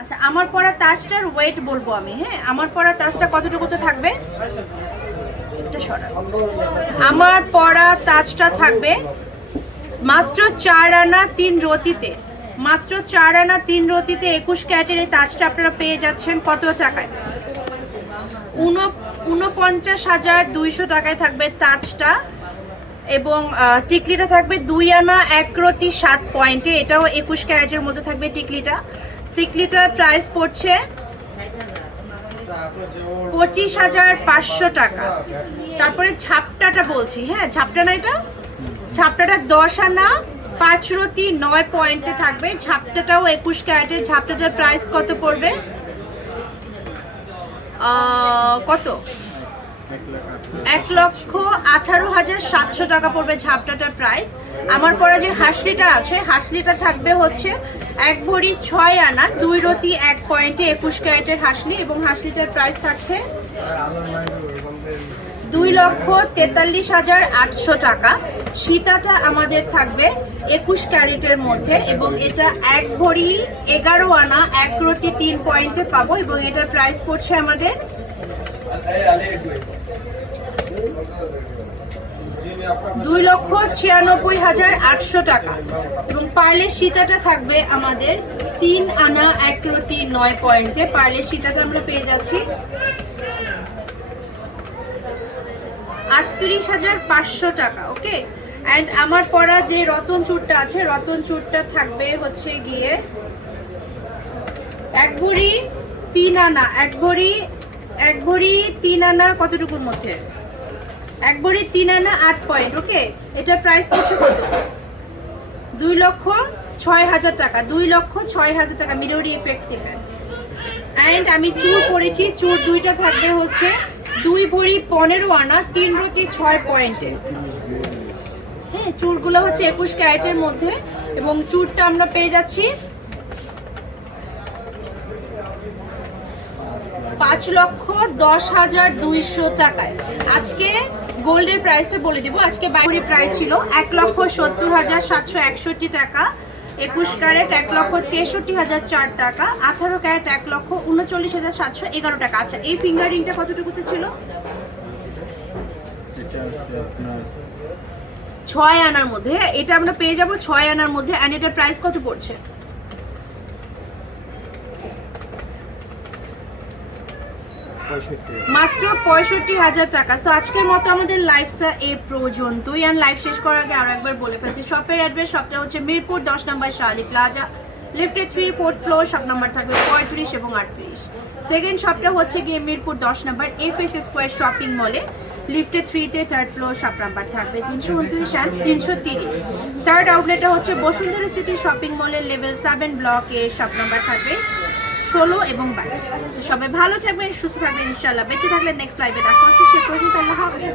আচ্ছা, আমার পরা তাজটার ওয়েট বলবো আমি। হ্যাঁ, আমার পরা তাজটা কতটুকুতে থাকবে? একটা সরা। আমার পরা তাজটা থাকবে মাত্র ৪ আনা ৩ রতিতে। মাত্র ৪ আনা ৩ রতিতে ২১ ক্যারেটের এই তাজটা আপনারা পেয়ে যাচ্ছেন কত টাকায়? ৪৯,২০০ টাকায় থাকবে তাজটা। এবং টিকলিটা থাকবে ২ আনা ১ রতি ৭ পয়েন্টে। এটাও ২১ ক্যারেটের মধ্যে থাকবে টিকলিটা। টিকলিটার প্রাইস পড়ছে ২৫,৫০০ টাকা। তারপরে ঝাপটাটা বলছি, হ্যাঁ ঝাপটা না, এটা ঝাপটাটা ১০ আনা ৫ রতি ৯ পয়েন্টে থাকবে। ঝাপটাটাও ২১ ক্যারেটের। ঝাপটাটার প্রাইস কত পড়বে? কত? ১,১৮,৭০০ টাকা পড়বে ঝাপটাটার প্রাইস। আমার পরা যে হাসলিটা আছে, হাসলিটা থাকবে হচ্ছে ১ ভরি ৬ আনা ২ রতি ১ পয়েন্টে ২১ ক্যারেটের হাসলি। এবং হাসলিটার প্রাইস থাকছে ২,৪৩,৮০০ টাকা। সীতাটা আমাদের থাকবে ২১ ক্যারেটের মধ্যে এবং এটা ১ ভরি ১১ আনা ১ রতি ৩ পয়েন্টে পাবো। এবং এটার প্রাইস পড়ছে আমাদের ২,৯৬,৮০০ টাকা। এবং পার্লের সীতাটা থাকবে আমাদের ৩ আনা ১ রতি ৯ পয়েন্টে। পার্লের সীতাটা আমরা পেয়ে যাচ্ছি ৩৮,৫০০ টাকা। ওকে, অ্যান্ড আমার পরা যে রতন চূড়টা আছে, রতন চূড়টা থাকবে হচ্ছে গিয়ে ১ ভরি ৩ আনা ১ ভরি ৩ আনা কতটুকুর মধ্যে? ১ ভরি ৩ আনা ৮ পয়েন্ট। ওকে, এটার প্রাইস পড়ছে কত? ২,০৬,০০০ টাকা। ২,০৬,০০০ টাকা মিররি ইফেক্টিভ। অ্যান্ড আমি চূড় পরেছি, চূড় দুইটা থাকবে হচ্ছে ২ ভরি ১৫ আনা ৩ রতি ৬ পয়েন্টে। হ্যাঁ, চূড়গুলো হচ্ছে ২১ ক্যারেটের মধ্যে এবং চূড়টা আমরা পেয়ে যাচ্ছি ৫,১০,২০০ টাকায়। আজকে গোল্ডের প্রাইসটা বলে দিব। আজকে বাইরের প্রাইস ছিল ১,৭০,৭৬১ টাকা। ২১ ক্যারেট ১,৬৩,০০০ টাকা। ১৮ ক্যারেট ১,৩৯,৭১১ টাকা। আচ্ছা, এই ফিঙ্গার রিংটা কতটুকুতে ছিল? ৬ আনার মধ্যে। এটা আমরা পেয়ে যাব ৬ আনার মধ্যে। অ্যান্ড এটার প্রাইস কত পড়ছে? মাত্র ৬৫,০০০ টাকা। তো আজকের মতো আমাদের লাইভটা এ পর্যন্তই। আর লাইভ শেষ করার আগে আরো একবার বলে ফেলছি, শপের অ্যাড্রেস, শপটা হচ্ছে মিরপুর ১০ নম্বর শালি প্লাজা, লিফটে 3 4th ফ্লোর। শপ নাম্বার থাকবে ৩৫ এবং ৩৮। সেকেন্ড শপটা হচ্ছে গিয়ে মিরপুর ১০ নম্বর এফএস স্কোয়ার শপিং মলে, লিফটে 3তে 3rd ফ্লোর। শপ নাম্বার থাকবে ৩২৯ অ্যান্ড ৩৩০। থার্ড আউটলেটটা হচ্ছে বসুন্ধরা সিটি শপিং মলের লেভেল 7 ব্লকে। শপ নাম্বার থাকবে ১৬ এবং ২২। সবাই ভালো থাকবেন, সুস্থ থাকবেন, ইনশাআল্লাহ। বেঁচে থাকলে নেক্সট লাইভে দেখা হচ্ছে। সে পর্যন্ত আল্লাহ হাফেজ।